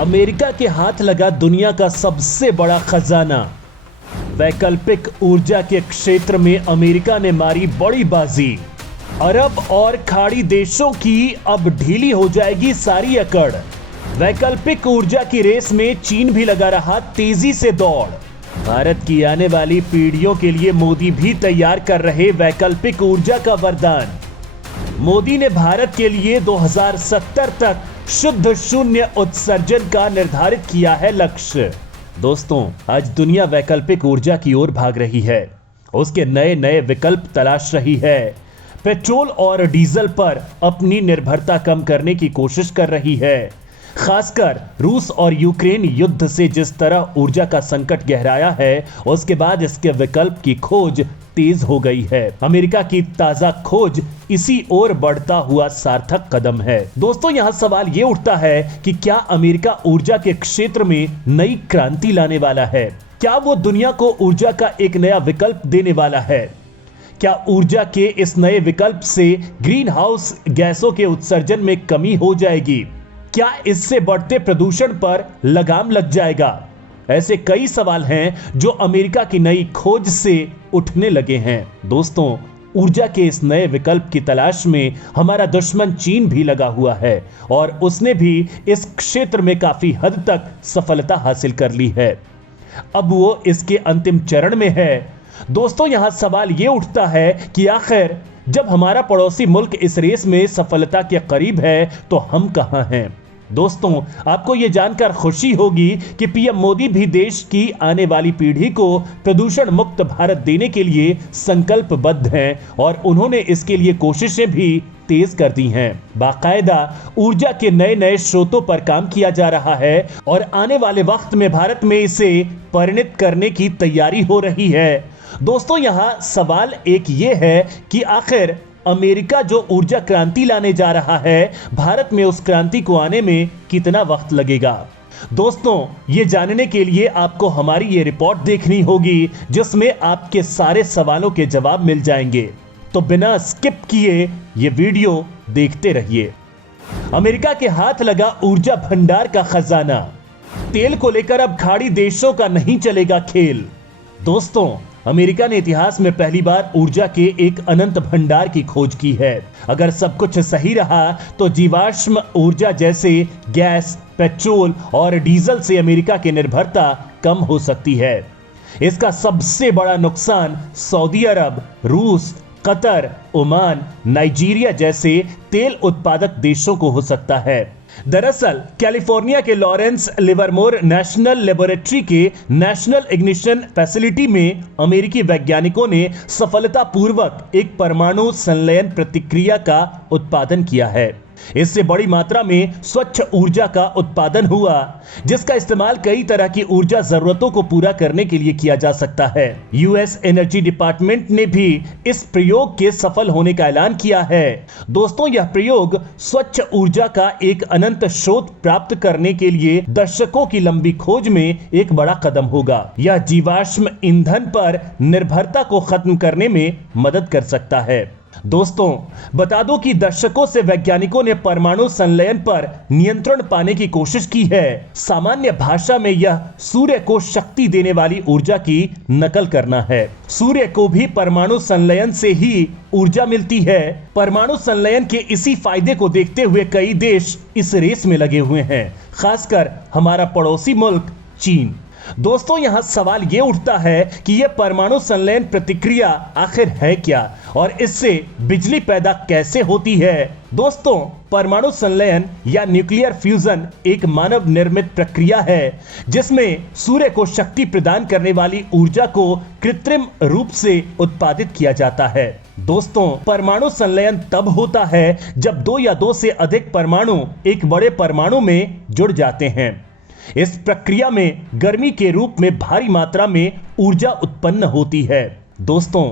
America के हाथ लगा दुनिया का सबसे बड़ा खजाना। वैकल्पिक ऊर्जा के क्षेत्र में अमेरिका ने मारी बड़ी बाजी। अरब और खाड़ी देशों की अब ढीली हो जाएगी सारी अकड़। वैकल्पिक ऊर्जा की रेस में चीन भी लगा रहा तेजी से दौड़। भारत की आने वाली पीढ़ियों के लिए मोदी भी तैयार कर रहे वैकल्पिक ऊर्जा का वरदान। मोदी ने भारत के लिए 2070 तक शुद्ध शून्य उत्सर्जन का निर्धारित किया है लक्ष्य। दोस्तों, आज दुनिया वैकल्पिक ऊर्जा की ओर भाग रही है। उसके नए नए विकल्प तलाश रही है। पेट्रोल और डीजल पर अपनी निर्भरता कम करने की कोशिश कर रही है। खासकर रूस और यूक्रेन युद्ध से जिस तरह ऊर्जा का संकट गहराया है, उसके बाद इसके विकल्प की खोज तेज हो गई है। अमेरिका की ताजा खोज इसी ओर बढ़ता हुआ सार्थक कदम है। दोस्तों, यहां सवाल यह उठता है कि क्या अमेरिका ऊर्जा के क्षेत्र में नई क्रांति लाने वाला है? क्या वो दुनिया को ऊर्जा का एक नया विकल्प देने वाला है? क्या ऊर्जा के इस नए विकल्प से ग्रीन हाउस गैसों के उत्सर्जन में कमी हो जाएगी? क्या इससे बढ़ते प्रदूषण पर लगाम लग जाएगा? ऐसे कई सवाल हैं जो अमेरिका की नई खोज से उठने लगे हैं। दोस्तों, ऊर्जा के इस नए विकल्प की तलाश में हमारा दुश्मन चीन भी लगा हुआ है और उसने भी इस क्षेत्र में काफी हद तक सफलता हासिल कर ली है। अब वो इसके अंतिम चरण में है। दोस्तों, यहां सवाल यह उठता है कि आखिर जब हमारा पड़ोसी मुल्क इस रेस में सफलता के करीब है तो हम कहां हैं? दोस्तों, आपको यह जानकर खुशी होगी कि पीएम मोदी भी देश की आने वाली पीढ़ी को प्रदूषण मुक्त भारत देने के लिए संकल्पबद्ध हैं और उन्होंने इसके लिए कोशिशें भी तेज कर दी हैं। बाकायदा ऊर्जा के नए नए स्रोतों पर काम किया जा रहा है और आने वाले वक्त में भारत में इसे परिणत करने की तैयारी हो रही है। दोस्तों, यहां सवाल एक ये है कि आखिर अमेरिका जो ऊर्जा क्रांति लाने जा रहा है, भारत में उस क्रांति को आने में कितना वक्त लगेगा? दोस्तों, ये जानने के लिए आपको हमारी ये रिपोर्ट देखनी होगी जिसमें आपके सारे सवालों के जवाब मिल जाएंगे। तो बिना स्किप किए ये वीडियो देखते रहिए। अमेरिका के हाथ लगा ऊर्जा भंडार का खजाना। तेल को लेकर अब खाड़ी देशों का नहीं चलेगा खेल। दोस्तों, अमेरिका ने इतिहास में पहली बार ऊर्जा के एक अनंत भंडार की खोज की है। अगर सब कुछ सही रहा तो जीवाश्म ऊर्जा जैसे गैस, पेट्रोल और डीजल से अमेरिका की निर्भरता कम हो सकती है। इसका सबसे बड़ा नुकसान सऊदी अरब, रूस, कतर, ओमान, नाइजीरिया जैसे तेल उत्पादक देशों को हो सकता है। दरअसल कैलिफोर्निया के लॉरेंस लिवरमोर नेशनल लेबोरेटरी के नेशनल इग्निशन फैसिलिटी में अमेरिकी वैज्ञानिकों ने सफलतापूर्वक एक परमाणु संलयन प्रतिक्रिया का उत्पादन किया है। इससे बड़ी मात्रा में स्वच्छ ऊर्जा का उत्पादन हुआ, जिसका इस्तेमाल कई तरह की ऊर्जा जरूरतों को पूरा करने के लिए किया जा सकता है। यूएस एनर्जी डिपार्टमेंट ने भी इस प्रयोग के सफल होने का ऐलान किया है। दोस्तों, यह प्रयोग स्वच्छ ऊर्जा का एक अनंत स्रोत प्राप्त करने के लिए दशकों की लंबी खोज में एक बड़ा कदम होगा। यह जीवाश्म ईंधन पर निर्भरता को खत्म करने में मदद कर सकता है। दोस्तों, बता दो कि दशकों से वैज्ञानिकों ने परमाणु संलयन पर नियंत्रण पाने की कोशिश की है। सामान्य भाषा में यह सूर्य को शक्ति देने वाली ऊर्जा की नकल करना है। सूर्य को भी परमाणु संलयन से ही ऊर्जा मिलती है। परमाणु संलयन के इसी फायदे को देखते हुए कई देश इस रेस में लगे हुए हैं, खासकर हमारा पड़ोसी मुल्क चीन। दोस्तों, यहां सवाल यह उठता है कि यह परमाणु संलयन प्रतिक्रिया आखिर है क्या और इससे बिजली पैदा कैसे होती है? दोस्तों, परमाणु संलयन या न्यूक्लियर फ्यूजन एक मानव निर्मित प्रक्रिया है जिसमें सूर्य को शक्ति प्रदान करने वाली ऊर्जा को कृत्रिम रूप से उत्पादित किया जाता है। दोस्तों, परमाणु संलयन तब होता है जब दो या दो से अधिक परमाणु एक बड़े परमाणु में जुड़ जाते हैं। इस प्रक्रिया में गर्मी के रूप में भारी मात्रा में ऊर्जा उत्पन्न होती है। दोस्तों,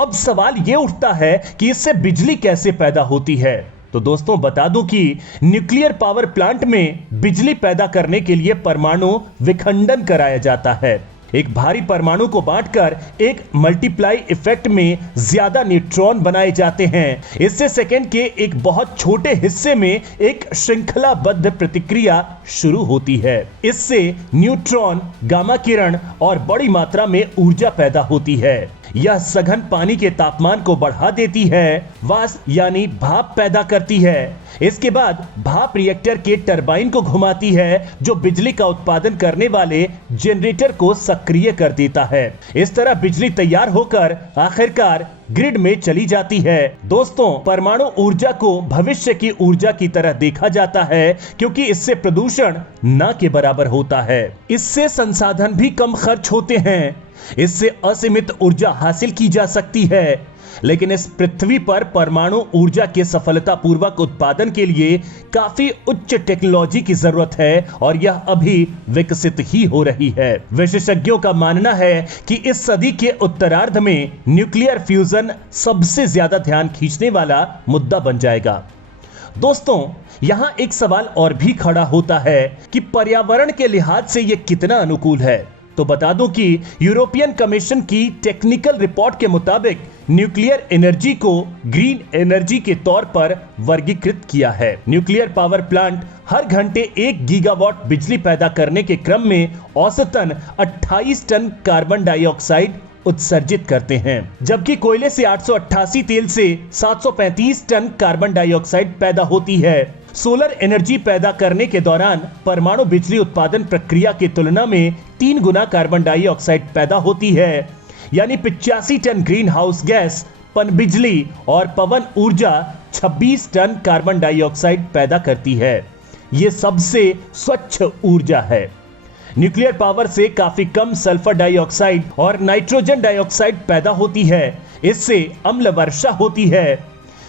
अब सवाल यह उठता है कि इससे बिजली कैसे पैदा होती है? तो दोस्तों, बता दूं कि न्यूक्लियर पावर प्लांट में बिजली पैदा करने के लिए परमाणु विखंडन कराया जाता है। एक भारी परमाणु को बांटकर एक मल्टीप्लाई इफेक्ट में ज्यादा न्यूट्रॉन बनाए जाते हैं। इससे सेकंड के एक बहुत छोटे हिस्से में एक श्रृंखलाबद्ध प्रतिक्रिया शुरू होती है। इससे न्यूट्रॉन, गामा किरण और बड़ी मात्रा में ऊर्जा पैदा होती है। यह सघन पानी के तापमान को बढ़ा देती है, वाष्प यानी भाप पैदा करती है। इसके बाद भाप रिएक्टर के टरबाइन को घुमाती है, जो बिजली का उत्पादन करने वाले जनरेटर को सक्रिय कर देता है। इस तरह बिजली तैयार होकर आखिरकार ग्रिड में चली जाती है। दोस्तों, परमाणु ऊर्जा को भविष्य की ऊर्जा की तरह देखा जाता है, क्योंकि इससे प्रदूषण न के बराबर होता है। इससे संसाधन भी कम खर्च होते हैं। इससे असीमित ऊर्जा हासिल की जा सकती है। लेकिन इस पृथ्वी पर परमाणु ऊर्जा के सफलतापूर्वक उत्पादन के लिए काफी उच्च टेक्नोलॉजी की जरूरत है, और यह अभी विकसित ही हो रही है। विशेषज्ञों का मानना है कि इस सदी के उत्तरार्ध में न्यूक्लियर फ्यूजन सबसे ज्यादा ध्यान खींचने वाला मुद्दा बन जाएगा। दोस्तों, यहां एक सवाल और भी खड़ा होता है कि पर्यावरण के लिहाज से यह कितना अनुकूल है। तो बता दूं कि यूरोपियन कमीशन की टेक्निकल रिपोर्ट के मुताबिक न्यूक्लियर एनर्जी को ग्रीन एनर्जी के तौर पर वर्गीकृत किया है। न्यूक्लियर पावर प्लांट हर घंटे 1 गीगावाट बिजली पैदा करने के क्रम में औसतन 28 टन कार्बन डाइऑक्साइड उत्सर्जित करते हैं, जबकि कोयले से 888, तेल से 735 टन कार्बन डाइऑक्साइड पैदा होती है। सोलर एनर्जी पैदा करने के दौरान परमाणु बिजली उत्पादन प्रक्रिया की तुलना में 3 गुना कार्बन डाइऑक्साइड पैदा होती है, यानी 85 टन ग्रीन हाउस गैस पनबिजली और पवन ऊर्जा 26 टन कार्बन डाइऑक्साइड पैदा करती है। यह सबसे स्वच्छ ऊर्जा है। न्यूक्लियर पावर से काफी कम सल्फर डाइऑक्साइड और नाइट्रोजन डाइऑक्साइड पैदा होती है। इससे अम्ल वर्षा होती है।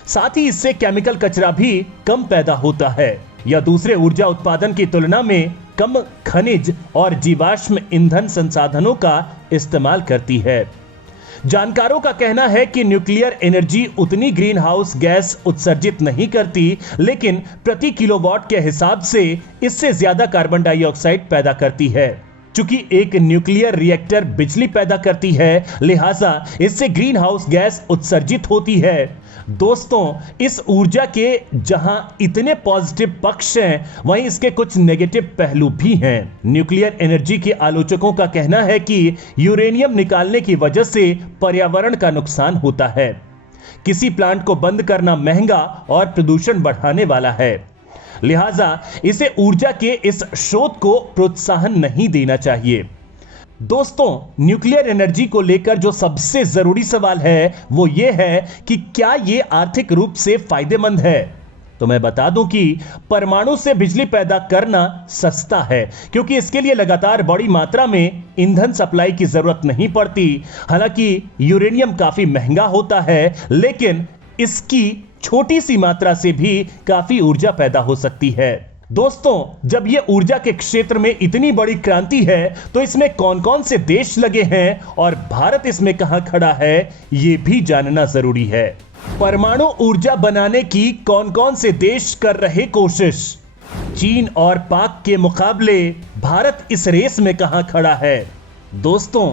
साथ ही इससे केमिकल कचरा भी कम पैदा होता है। यह दूसरे ऊर्जा उत्पादन की तुलना में कम खनिज और जीवाश्म ईंधन संसाधनों का इस्तेमाल करती है। जानकारों का कहना है कि न्यूक्लियर एनर्जी उतनी ग्रीन हाउस गैस उत्सर्जित नहीं करती, लेकिन प्रति किलोवाट के हिसाब से इससे ज्यादा कार्बन डाइऑक्साइड पैदा करती है। चूंकि एक न्यूक्लियर रिएक्टर बिजली पैदा करती है, लिहाजा इससे ग्रीन हाउस गैस उत्सर्जित होती है। दोस्तों, इस ऊर्जा के जहां इतने पॉजिटिव पक्ष हैं, वहीं इसके कुछ नेगेटिव पहलू भी हैं। न्यूक्लियर एनर्जी के आलोचकों का कहना है कि यूरेनियम निकालने की वजह से पर्यावरण का नुकसान होता है। किसी प्लांट को बंद करना महंगा और प्रदूषण बढ़ाने वाला है, लिहाजा इसे ऊर्जा के इस स्रोत को प्रोत्साहन नहीं देना चाहिए। दोस्तों, न्यूक्लियर एनर्जी को लेकर जो सबसे जरूरी सवाल है वो ये है कि क्या ये आर्थिक रूप से फायदेमंद है। तो मैं बता दूं कि परमाणु से बिजली पैदा करना सस्ता है, क्योंकि इसके लिए लगातार बड़ी मात्रा में ईंधन सप्लाई की जरूरत नहीं पड़ती। हालांकि यूरेनियम काफी महंगा होता है, लेकिन इसकी छोटी सी मात्रा से भी काफी ऊर्जा पैदा हो सकती है। दोस्तों, जब यह ऊर्जा के क्षेत्र में इतनी बड़ी क्रांति है, तो इसमें कौन कौन से देश लगे हैं और भारत इसमें कहां खड़ा है, यह भी जानना जरूरी है। परमाणु ऊर्जा बनाने की कौन कौन से देश कर रहे कोशिश? चीन और पाक के मुकाबले भारत इस रेस में कहां खड़ा है? दोस्तों,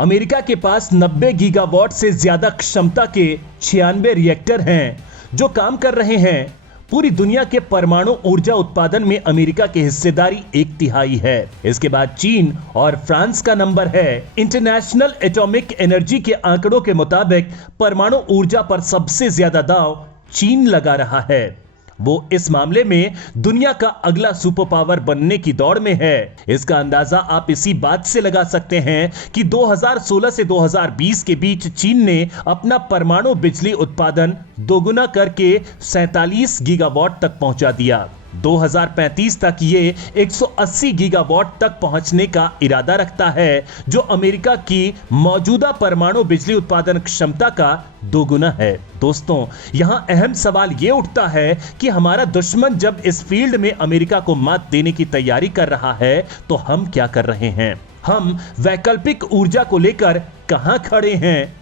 अमेरिका के पास 90 गीगावाट से ज्यादा क्षमता के 96 रिएक्टर हैं जो काम कर रहे हैं। पूरी दुनिया के परमाणु ऊर्जा उत्पादन में अमेरिका की हिस्सेदारी 1/3 है। इसके बाद चीन और फ्रांस का नंबर है। इंटरनेशनल एटॉमिक एनर्जी के आंकड़ों के मुताबिक परमाणु ऊर्जा पर सबसे ज्यादा दांव चीन लगा रहा है। वो इस मामले में दुनिया का अगला सुपर पावर बनने की दौड़ में है। इसका अंदाजा आप इसी बात से लगा सकते हैं कि 2016 से 2020 के बीच चीन ने अपना परमाणु बिजली उत्पादन दोगुना करके 47 गीगावाट तक पहुंचा दिया। 2035 तक ये 180 गीगावाट तक पहुंचने का इरादा रखता है, जो अमेरिका की मौजूदा परमाणु बिजली उत्पादन क्षमता का दोगुना है। दोस्तों, यहां अहम सवाल ये उठता है कि हमारा दुश्मन जब इस फील्ड में अमेरिका को मात देने की तैयारी कर रहा है, तो हम क्या कर रहे हैं? हम वैकल्पिक ऊर्जा को लेकर कहां खड़े हैं?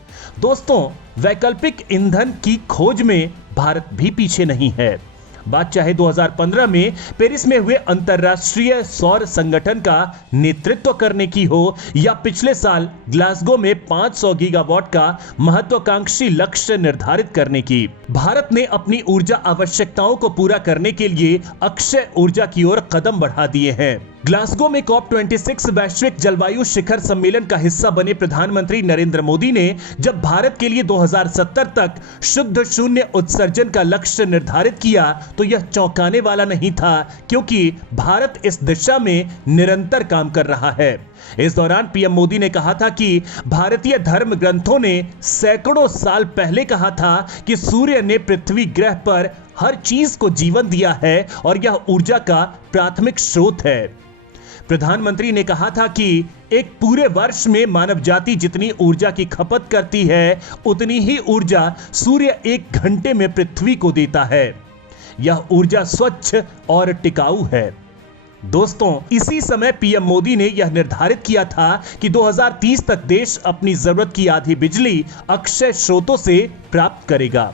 दोस्तों, वैकल्पिक ईंधन की खोज में भारत भी पीछे नहीं है। बात चाहे 2015 में पेरिस में हुए अंतरराष्ट्रीय सौर संगठन का नेतृत्व करने की हो या पिछले साल ग्लासगो में 500 गीगावाट का महत्वाकांक्षी लक्ष्य निर्धारित करने की, भारत ने अपनी ऊर्जा आवश्यकताओं को पूरा करने के लिए अक्षय ऊर्जा की ओर कदम बढ़ा दिए हैं। ग्लासगो में COP26 वैश्विक जलवायु शिखर सम्मेलन का हिस्सा बने प्रधानमंत्री नरेंद्र मोदी ने जब भारत के लिए 2070 तक शुद्ध शून्य उत्सर्जन का लक्ष्य निर्धारित किया तो यह चौंकाने वाला नहीं था, क्योंकि भारत इस दिशा में निरंतर काम कर रहा है। इस दौरान पीएम मोदी ने कहा था कि भारतीय धर्म ग्रंथों ने सैकड़ों साल पहले कहा था कि सूर्य ने पृथ्वी ग्रह पर हर चीज को जीवन दिया है और यह ऊर्जा का प्राथमिक स्रोत है। प्रधानमंत्री ने कहा था कि एक पूरे वर्ष में मानव जाति जितनी ऊर्जा की खपत करती है, उतनी ही ऊर्जा सूर्य एक घंटे में पृथ्वी को देता है। यह ऊर्जा स्वच्छ और टिकाऊ है। दोस्तों, इसी समय पीएम मोदी ने यह निर्धारित किया था कि 2030 तक देश अपनी जरूरत की आधी बिजली अक्षय स्रोतों से प्राप्त करेगा।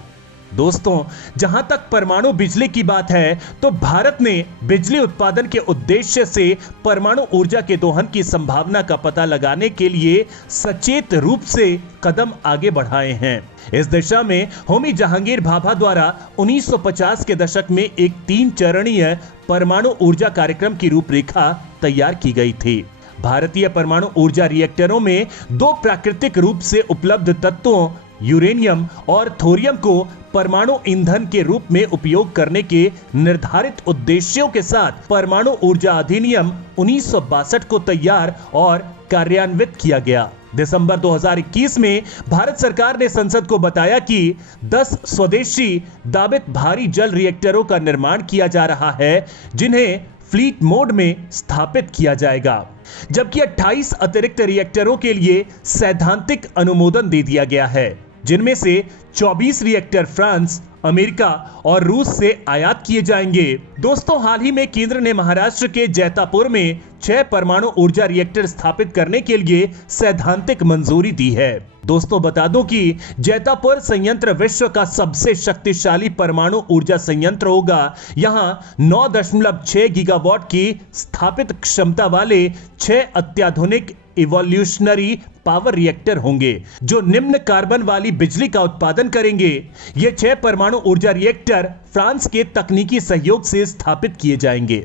दोस्तों, जहां तक परमाणु बिजली की बात है तो भारत ने बिजली उत्पादन के उद्देश्य से परमाणु ऊर्जा के दोहन की संभावना का पता लगाने के लिए सचेत रूप से कदम आगे बढ़ाए हैं। इस दिशा में होमी जहांगीर भाभा द्वारा 1950 के दशक में एक 3 चरणीय परमाणु ऊर्जा कार्यक्रम की रूपरेखा तैयार की गई थी। भारतीय परमाणु ऊर्जा रिएक्टरों में 2 प्राकृतिक रूप से उपलब्ध तत्वों यूरेनियम और थोरियम को परमाणु ईंधन के रूप में उपयोग करने के निर्धारित उद्देश्यों के साथ परमाणु ऊर्जा अधिनियम 1962 को तैयार और कार्यान्वित किया गया। दिसंबर 2021 में भारत सरकार ने संसद को बताया कि 10 स्वदेशी दाबित भारी जल रिएक्टरों का निर्माण किया जा रहा है, जिन्हें फ्लीट मोड में स्थापित किया जाएगा, जबकि 28 अतिरिक्त रिएक्टरों के लिए सैद्धांतिक अनुमोदन दे दिया गया है, जिनमें से 24 रिएक्टर फ्रांस, अमेरिका और रूस से आयात किए जाएंगे। दोस्तों, हाल ही में केंद्र ने महाराष्ट्र के जैतापुर में 6 परमाणु ऊर्जा रिएक्टर स्थापित करने के लिए सैद्धांतिक मंजूरी दी है। दोस्तों, बता दूं कि जैतापुर संयंत्र विश्व का सबसे शक्तिशाली परमाणु ऊर्जा संयंत्र होगा। यहां 9.6 गीगावाट की स्थापित क्षमता वाले 6 अत्याधुनिक इवोल्यूशनरी पावर रिएक्टर होंगे, जो निम्न कार्बन वाली बिजली का उत्पादन करेंगे। ये 6 परमाणु ऊर्जा रिएक्टर फ्रांस के तकनीकी सहयोग से स्थापित किए जाएंगे।